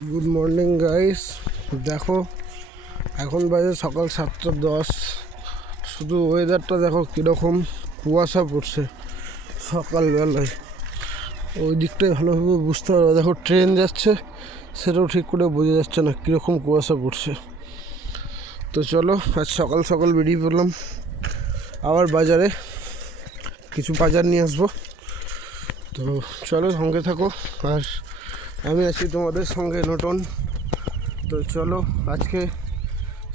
Good morning guys দেখো, এখন বাজে সকাল সাতটা দশ। শুধু ওয়েদারটা দেখো কীরকম, কুয়াশা পড়ছে সকালবেলায়। ওই দিকটাই ভালোভাবে বুঝতে পারবে দেখো ট্রেন যাচ্ছে, সেটাও ঠিক করে বোঝা যাচ্ছে না কীরকম কুয়াশা পড়ছে। তো চলো, আজ সকাল সকাল বেরিয়ে পড়লাম। আবার বাজারে কিছু বাজার নিয়ে আসব। তো চলো সঙ্গে থাকো, আর আমি আছি তোমাদের সঙ্গে নটন তো চলো, আজকে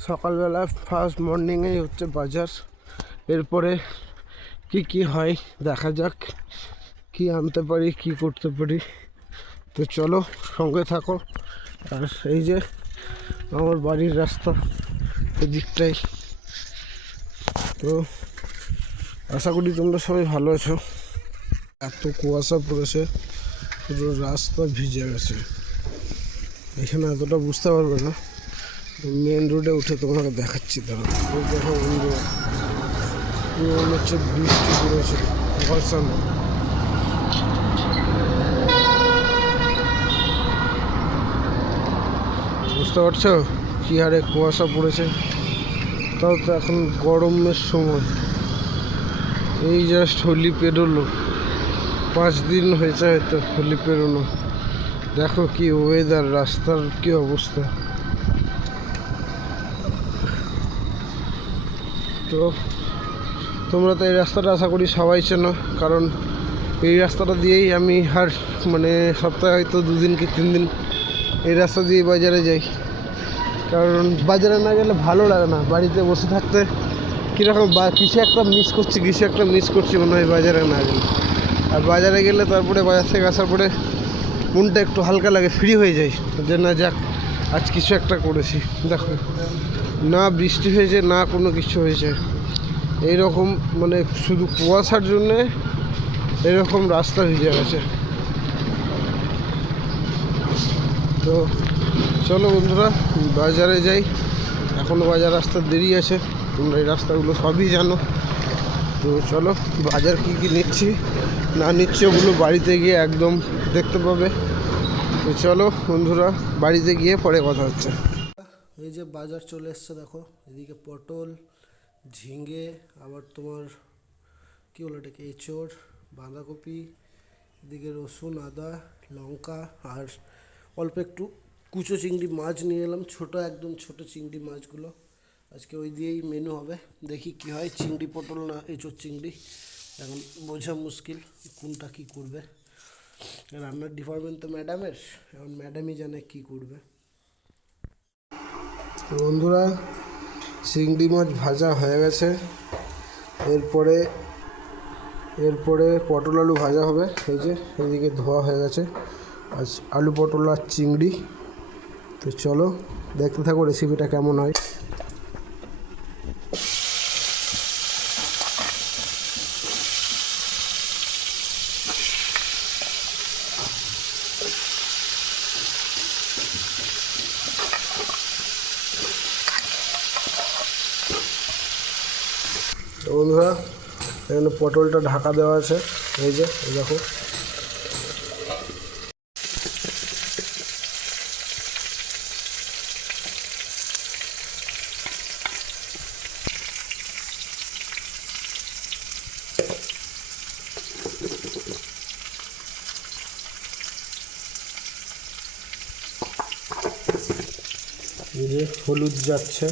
সকালবেলা ফার্স্ট মর্নিংয়েই হচ্ছে বাজার। এরপরে কি কি হয় দেখা যাক, কি আনতে পারি, কি করতে পারি। তো চলো, সঙ্গে থাকো। আর এই যে আমার বাড়ির রাস্তা এদিকটাই। তো আশা করি তোমরা সবাই ভালো আছো। এত কুয়াশা পড়েছে। পুরো রাস্তা ভিজে গেছে। এখানে এতটা বুঝতে পারবে না। মেন রোডে উঠে তোমাকে দেখাচ্ছি ধরো দেখো পুরো মনে হচ্ছে বৃষ্টি পড়েছে বর্ষা না। বুঝতে পারছ কী হারে কুয়াশা পড়েছে? তাও তো এখন গরমের সময়। এই জাস্ট হোলি পেরোলো পাঁচ দিন হয়েছে হয়তো হোলি পেরোনো। দেখো কি ওয়েদার রাস্তার কি অবস্থা। তো তোমরা তো এই রাস্তাটা আশা করি সবাই চেনো, কারণ এই রাস্তাটা দিয়েই আমি হার মানে সপ্তাহে হয়তো দুদিন কি তিন দিন এই রাস্তা দিয়ে বাজারে যাই। কারণ বাজারে না গেলে ভালো লাগে না, বাড়িতে বসে থাকতে কীরকম বা কিছু একটা মিস করছি, কিছু একটা মিস করছি মনে হয় বাজারে না গেলে। আর বাজারে গেলে তারপরে বাজার থেকে আসার পরে মনটা একটু হালকা লাগে ফ্রি হয়ে যায় যে না যাক, আজ কিছু একটা করেছি। দেখো, না বৃষ্টি হয়েছে, না কোনো কিছু হয়েছে। এইরকম মানে শুধু কুয়াশার জন্যে এরকম রাস্তা ভিজে গেছে। তো চলো বন্ধুরা, বাজারে যাই। এখনও বাজার রাস্তা দেরি আছে, তোমরা এই রাস্তাগুলো সবই জানো। তো চলো, বাজার কী কী নিচ্ছি? না নিচ্ছি ওগুলো বাড়িতে গিয়ে একদম দেখতে পাবে। তো চলো বন্ধুরা, বাড়িতে গিয়ে পরে কথা হচ্ছে। এই যে বাজার চলে এসছে দেখো, এদিকে পটল, ঝিঙে, আবার তোমার কী বলো এটাকে, এঁচড়, বাঁধাকপি, এদিকে রসুন, আদা, লঙ্কা, আর অল্প একটু কুচো চিংড়ি মাছ নিয়ে এলাম, ছোটো একদম ছোটো চিংড়ি মাছগুলো। আজকে ওই দিয়েই মেনু হবে। দেখি কি হয়। চিংড়ি পটল না এঁচোর চিংড়ি। এখন বোঝা মুশকিল কোনটা কি করবে। রান্নার ডিপার্টমেন্ট তো ম্যাডামের এখন ম্যাডামই জানে কি করবে। বন্ধুরা, চিংড়ি মাছ ভাজা হয়ে গেছে। এরপরে এরপরে পটল আলু ভাজা হবে। এই যে এইদিকে ধোয়া হয়ে গেছে। আজ আলু পটল আর চিংড়ি। তো চলো, দেখতে থাকো রেসিপিটা কেমন হয়। বন্ধুরা এখানে পটলটা ঢাকা দেওয়া আছে। এই যে দেখো। হলুদ যাচ্ছে।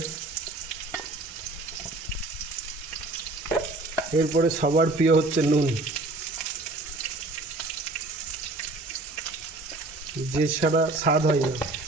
এরপরে সবার প্রিয় হচ্ছে নুন। যে ছাড়া স্বাদ হয় না।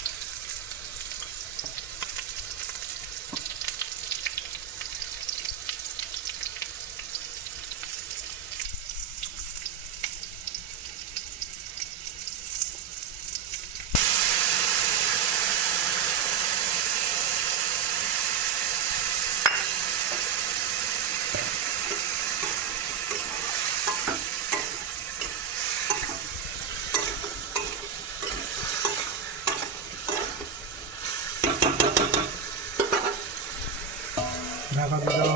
上就这样